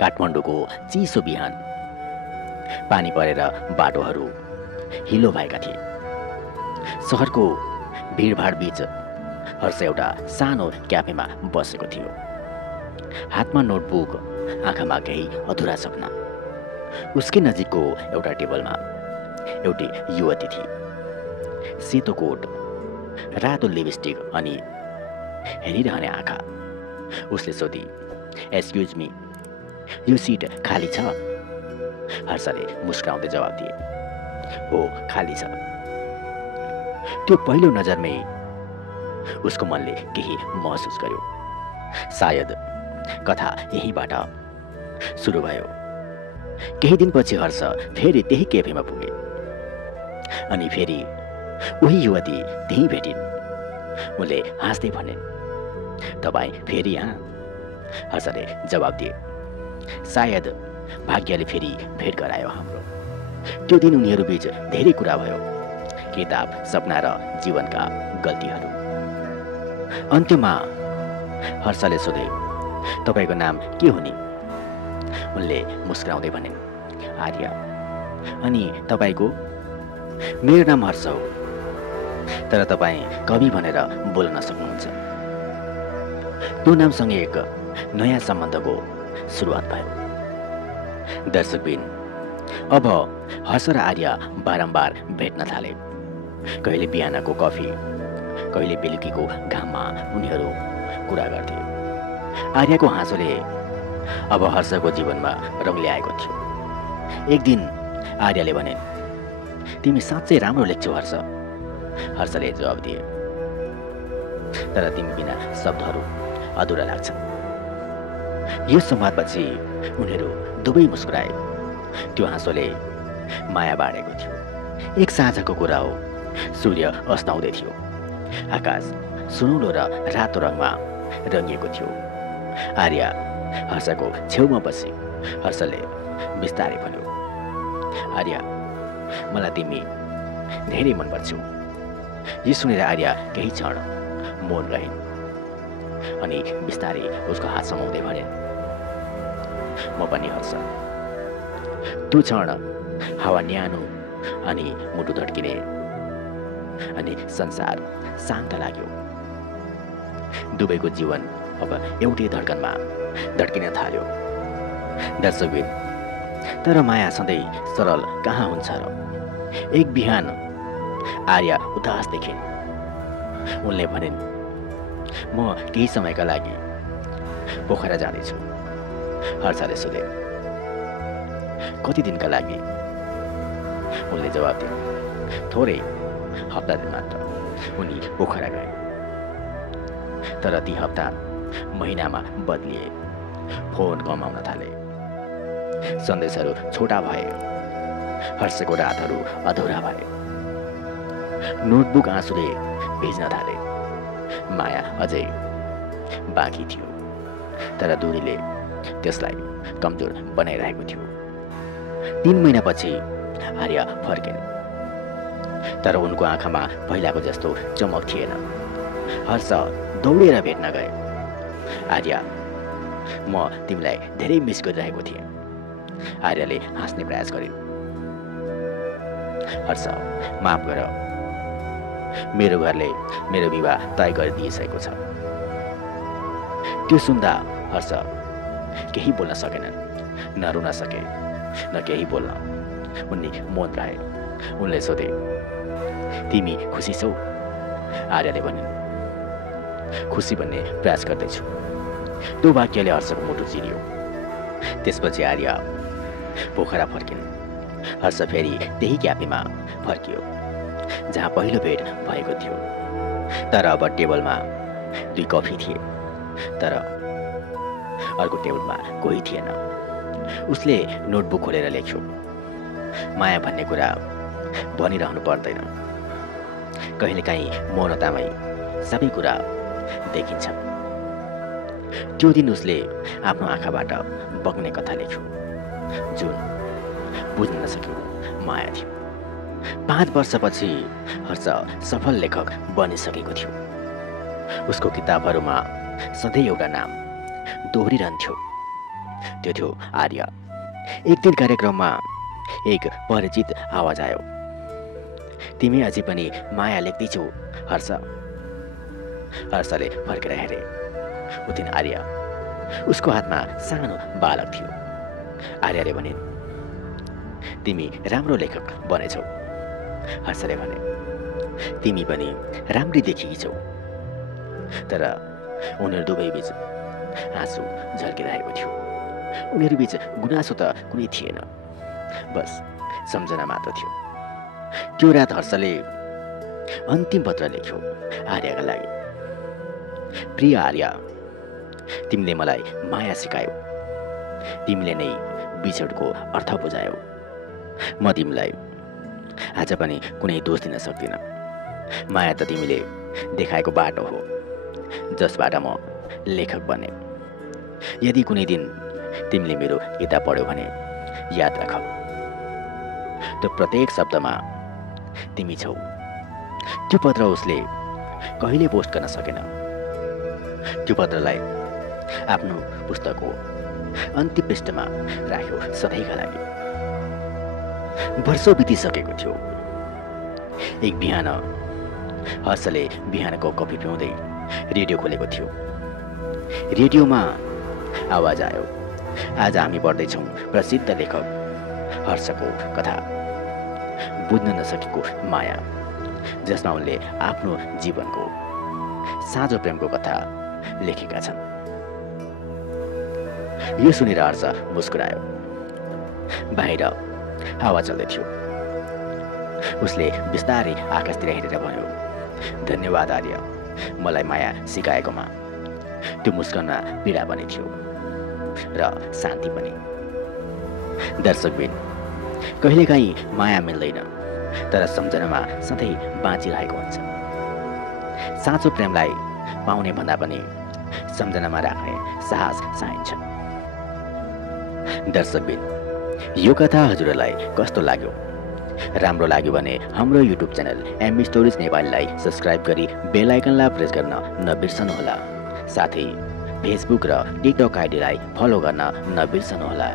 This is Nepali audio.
काठमाडौँको चिसो बिहान पानी परेर बाटोहरू हिलो भएका थिए। सहरको भिडभाड बीच हर्ष एउटा सानो क्याफेमा बसेको थियो। हातमा नोटबुक, आँखामा केही अधुरा सपना। उसकै नजिकको एउटा टेबलमा एउटी युवती थिए। सेतो कोट, रातो लिपस्टिक अनि हेरिरहने आँखा। उसले सोधी, "एक्सक्युज मी, यो सिट खाली छ?" हर्षले मुस्कुराउँदै जवाब दिए, "हो, खाली छ।" त्यो पहिलो नजरमै उसको मनले केही महसुस गर्यो। सायद कथा यहीँबाट सुरु भयो। केही दिनपछि हर्ष फेरि त्यही क्याफेमा पुगे अनि फेरि उही युवती त्यहीँ भेटिन्। उनले हाँस्दै भनिन्, "तपाईँ फेरि यहाँ?" हर्षले जवाब दिए, "सायद भाग्यले फेरि भेट गरायो हाम्रो।" त्यो दिन उनीहरू बीच धेरै कुरा भयो, किताब, सपना र जीवनका गल्तीहरू। अन्त्यमा हर्षले सोधे, "तपाईँको नाम के हो नि?" उनले मुस्कुराउँदै भनिन्, "आर्या।" "अनि तपाईँको?" "मेरो नाम हर्ष हो, तर तपाईँ कवि भनेर बोल्न सक्नुहुन्छ।" त्यो नामसँग एक नयाँ सम्बन्धको सुरुवात भयो। दर्शकबिन, अब हर्ष र आर्या बारम्बार भेट्न थाले। कहिले बिहानको कफी, कहिले बेलुकीको घाममा उनीहरू कुरा गर्थे। आर्याको हाँसोले अब हर्षको जीवनमा रङ ल्याएको थियो। एक दिन आर्याले भने, "तिमी साँच्चै राम्रो लेख्छौ हर्ष।" हर्षले जवाब दिए, "तर तिमी बिना शब्दहरू अधुरा लाग्छन्।" यो संवादपछि उनीहरू दुवै मुस्कुराए। त्यो हाँसोले माया बाँडेको थियो। एक साँझको कुरा हो। सूर्य अस्ताउँदै थियो। आकाश सुनौलो र रातो रङमा रङ्गिएको थियो। आर्या हर्षको छेउमा बसी। हर्षले बिस्तारै भन्यो, "आर्या, मलाई तिमी धेरै मनपर्छौ।" यो सुनेर आर्या केही क्षण मौन रहिन् अनि बिस्तारै उसको हात समाउँदै भने, "म पनि हर्ष।" त्यो क्षण हावा न्यानो अनि मुटु धड्किने अनि संसार शान्त लाग्यो। दुवैको जीवन अब एउटै धड्कनमा धड्किन थाल्यो। दर्शकबिन, तर माया सधैँ सरल कहाँ हुन्छ र? एक बिहान आर्या उदास देखिन्। उनले भनिन्, "म केही समयका लागि पोखरा जाँदैछु।" हर्षले सोधे, "कति दिनका लागि?" उनले जवाब दिए, "थोरै, हप्ता दिन मात्र।" उनी पोखरा गए। तर ती हप्ता महिनामा बदलिए। फोन कम आउन थाले। सन्देशहरू छोटा भए। हर्षको रातहरू अधुरा भए। नोटबुक आँसुले भिज्न थाले। माया अझै बाँकी थियो, तर दूरीले त्यसलाई कमजोर बनाइरहेको थियो। 3 महिनापछि आर्या फर्किन्, तर उनको आँखामा पहिलाको जस्तो चमक थिएन। हर्ष दौडेर भेट्न गए। "आर्या, म तिमीलाई धेरै मिस गरिरहेको थिएँ।" आर्याले हाँस्ने प्रयास गरिन्। "हर्ष, माफ गर, मेरो घरले मेरो विवाह तय गरिदिइसकेको छ।" त्यो सुन्दा हर्ष केही बोल्न सकेनन्, न रुन सके न केही बोल्न। उनले मौन रहे। उनले सोधे, "तिमी खुसी छौ?" आर्याले भनिन्, "खुसी भन्ने प्रयास गर्दैछु।" त्यो वाक्यले हर्षको मुटु चिरियो। त्यसपछि आर्या पोखरा फर्किन्। हर्ष फेरि त्यही क्याफेमा फर्कियो जहाँ पहिलो भेट भएको थियो। तर अब टेबलमा 2 कफी थिए, तर अर्को टेबलमा कोही थिएन। उसले नोटबुक खोलेर लेख्यो, "माया भन्ने कुरा भनिरहनु पर्दैन। कहिलेकाहीँ मौनतामै सबै कुरा देखिन्छ।" त्यो दिन उसले आफ्नो आँखाबाट बग्ने कथा लेख्यो, जुन बुझ्न नसक्यो माया थियो। 5 वर्षपछि हर्ष सफल लेखक बनिसकेको थियो। उसको किताबहरूमा सधैँ एउटा नाम दोहोरिरहन्थ्यो, त्यो थियो आर्य। एक दिन कार्यक्रममा एक परिचित आवाज आयो, तिमी अझै पनि माया लेख्दैछौ हर्ष। हर्षले फर्केर हेरे, ऊ दिन आर्य। उसको हातमा सानो बालक थियो। आर्यले भने, तिमी राम्रो लेखक बनेछौ। हर्षले भने, तिमी पनि राम्री देखिकी छौ। तर उनीहरू दुवै बीच आँसु झल्किरहेको थियो। उनीहरू बीच गुनासो त कुनै थिएन, बस सम्झना मात्र थियो। त्यो रात हर्षले अन्तिम पत्र लेख्यो आर्यका लागि। प्रिय आर्य, तिमीले मलाई माया सिकायौ, तिमीले नै बिछोडको अर्थ बुझायौ। म तिमीलाई आज पनि कुनै दोष दिन सक्दिनँ। माया त तिमीले देखाएको बाटो हो जसबाट म लेखक बने। यदि कुनै दिन तिमीले मेरो किताब पढ्यौ भने याद राख, त्यो प्रत्येक शब्दमा तिमी छौ। त्यो पत्र उसले कहिले पोस्ट गर्न सकेन। त्यो पत्रलाई आफ्नो पुस्तकको अन्तिम पृष्ठमा राख्यो सधैँका लागि। वर्षौँ बितिसकेको थियो। एक बिहान हर्षले बिहानको कफी पिउँदै रेडियो खोलेको थियो। रेडियोमा आवाज आयो, आज हामी पढ्दैछौँ प्रसिद्ध लेखक हर्षको कथा, बुझ्न नसकेको माया, जसमा उनले आफ्नो जीवनको साँझो प्रेमको कथा लेखेका छन्। यो सुनेर हर्ष मुस्कुरायो। बाहिर हावा चल्दै थियो। उसले बिस्तारै आकाशतिर हेरेर भन्यो, धन्यवाद आर्य, मलाई माया सिकाएकोमा। त्यो मुस्कानमा पीडा पनि थियो र शान्ति पनि। दर्शकबिन, कहिलेकाहीँ माया मिल्दैन, तर सम्झनामा सधैँ बाँचिरहेको हुन्छ। साँचो प्रेमलाई पाउने भन्दा पनि सम्झनामा राख्ने साहस चाहिन्छ। दर्शकबिन, यो कथा हजुरलाई कस्तो लाग्यो? राम्रो लाग्यो भने हाम्रो युट्युब च्यानल एम स्टोरिज नेपालीलाई सब्सक्राइब गरी बेल आइकनलाई प्रेस गर्न नबिर्सनुहोला। साथै फेसबुक र टिकटक आइडीलाई फलो गर्न नबिर्सनुहोला।